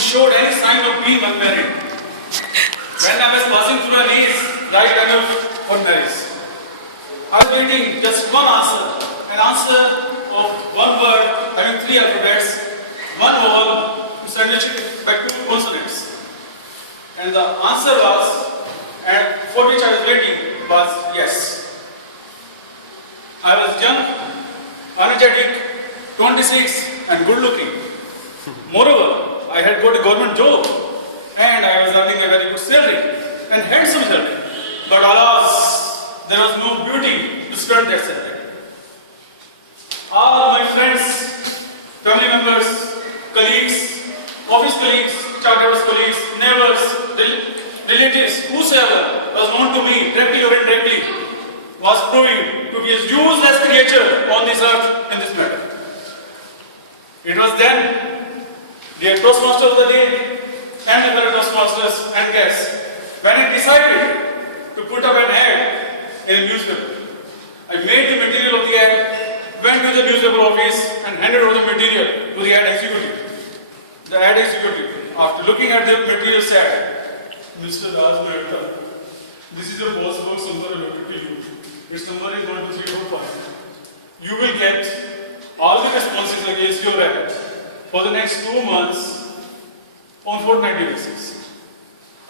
showed any sign of being unmarried. When I was passing through her knees, right enough for marriage, I was waiting just one answer, an answer of one word having 3 alphabets, one vowel to sandwich it by 2 consonants. And the answer was, and for which I was waiting, was yes. I was young, energetic, 26 and good looking. Moreover, I had got a government job and I was earning a very good salary and handsome salary. But alas, there was no beauty to spend that salary. All my friends, family members, colleagues, office colleagues, chartered colleagues, neighbors, relatives, whosoever was known to me, directly or indirectly, was proving to be a useless creature on this earth in this matter. It was then, dear Toastmasters of the day, and other Toastmasters and guests, when I decided to put up an ad in a newspaper. I made the material of the ad, went to the newspaper office and handed over the material to the ad executive. The ad executive, after looking at the material, said, Mr. Raj Mehta, this is a possible number allotted to you. Its number is 1, 2, 3, 4, 5. You will get all the responses against your ad for the next 2 months on fortnightly basis.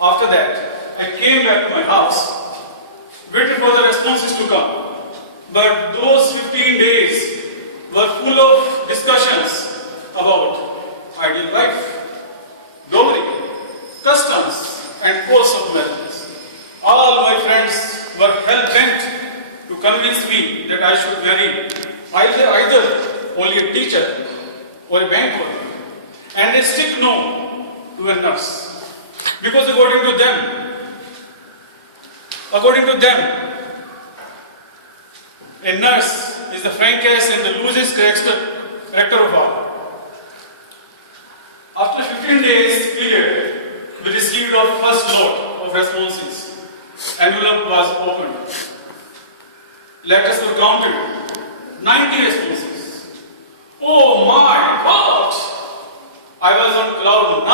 After that, I came back to my house, waited for the responses to come. But those 15 days were full of discussions about ideal life, dowry, customs, and course of marriages. All my friends were hell-bent to convince me that I should marry either only a teacher or a bank worker, and they stick no to a nurse. Because according to them, a nurse is the frankest and the loosest character of all. After 15 days period, we received our first lot of responses. Envelope was opened. Letters were counted. 90 responses. Oh my God! I was on cloud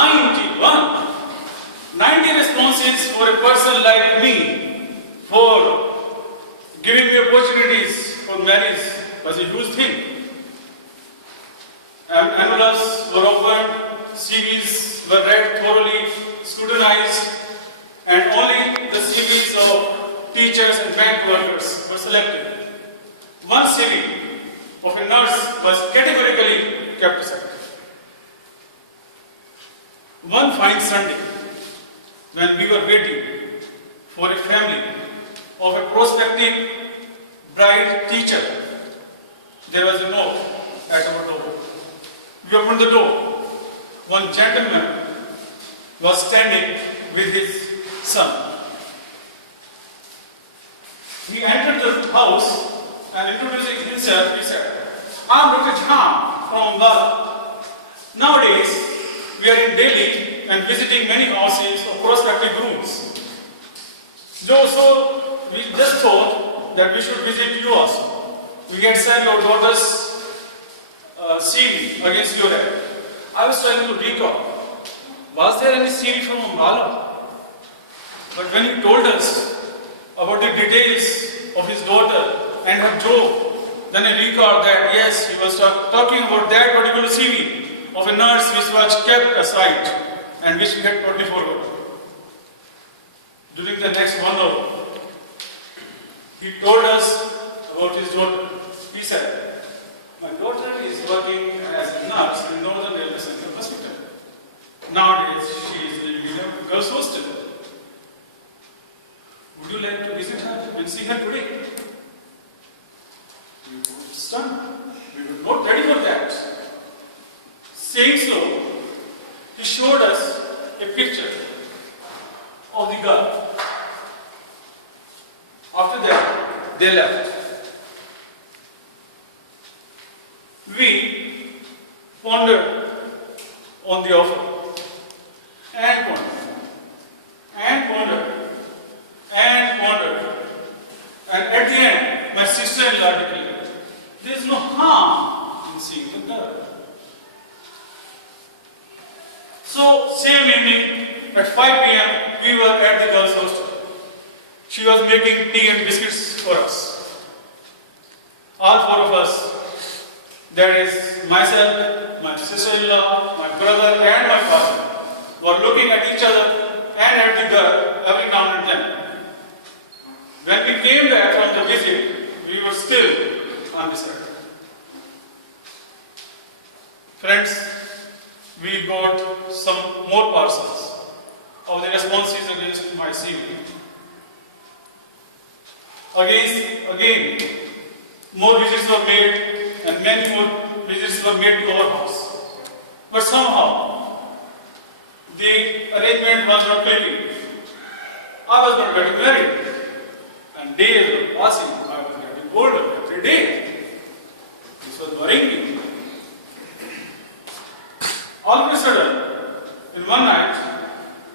91. 90 responses for a person like me, for giving me opportunities for marriage was a huge thing. Envelopes were opened, CVs were read thoroughly, scrutinized, and only the CVs of teachers and bank workers were selected. One CV of a nurse was categorically kept aside. One fine Sunday, when we were waiting for a family of a prospective bride teacher, there was a knock at our door. We opened the door. One gentleman was standing with his son. He entered the house and introducing himself, he said, I'm Dr. Jhan from Dwarka. Nowadays, we are in Delhi and visiting many houses of prospective grooms. So we just thought that we should visit you also. We can send your daughter's CV against your ad. I was trying to recall, was there any CV from Ambala? But when he told us about the details of his daughter and her job, then I recalled that yes, he was talking about that particular CV of a nurse which was kept aside and which we had totally forgotten. During the next 1 hour, he told us about his daughter. He said, my daughter is working as a nurse in Northern Railway Central Hospital. Nowadays, she is living in a girls' hostel. Would you like to visit her and see her today? We were stunned. We were not ready for that. Saying so, he showed us a picture of the girl. After that, they left. We pondered on the offer and pondered and pondered and pondered, and at the end, my sister-in-law declared, there is no harm in seeing the girl. So, same evening at 5 p.m. we were at the girls' hostel. She was making tea and biscuits for us. All four of us, that is myself, my sister-in-law, my brother and my father, were looking at each other and at the girl every now and then. When we came back from the visit, we were still undecided. Friends, we got some more parcels of the responses against my CV. Again, more visits were made and many more visits were made to our house. But somehow, the arrangement was not clicking. I was not getting married. And days were passing. I was getting older every day. This was worrying me. All of a sudden, in one night,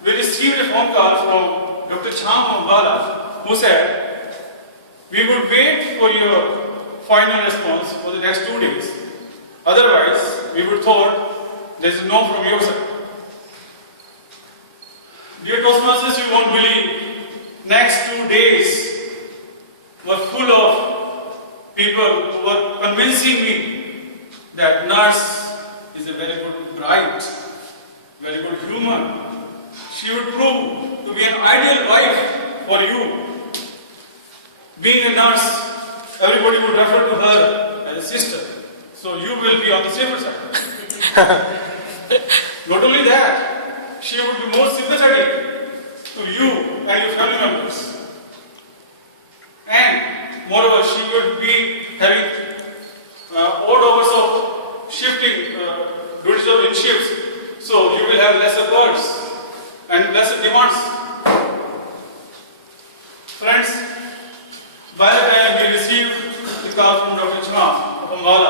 we received a phone call from Dr. Cham Bala, who said, we would wait for your final response for the next 2 days. Otherwise, we would thought there is no from your side. Dear Toastmasters, you won't believe, next 2 days were full of people who were convincing me that nurse is a very good bride, very good human. She would prove to be an ideal wife for you. Being a nurse, everybody would refer to her as a sister. So you will be on the safer side. Not only that, she would be more sympathetic to you and your family members. And moreover, she would be having odd hours of shifting, duties of in shifts. So you will have lesser birds and lesser demands. Friends, by the time we received the call from Dr. Cham of Ambala,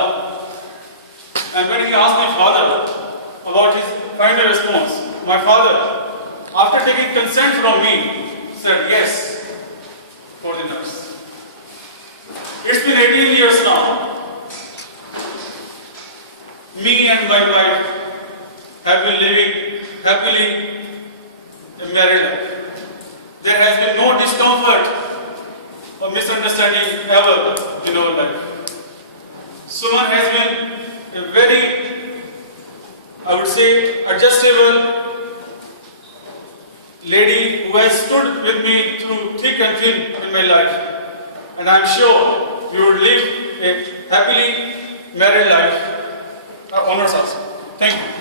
and when he asked my father about his final response, my father, after taking consent from me, said yes for the nurse. It's been 18 years now. Me and my wife have been living happily a married life. There has been no discomfort or misunderstanding ever in our life. Suman has been a very, I would say, adjustable lady who has stood with me through thick and thin in my life. And I am sure we would live a happily married life. Our honors us. Thank you.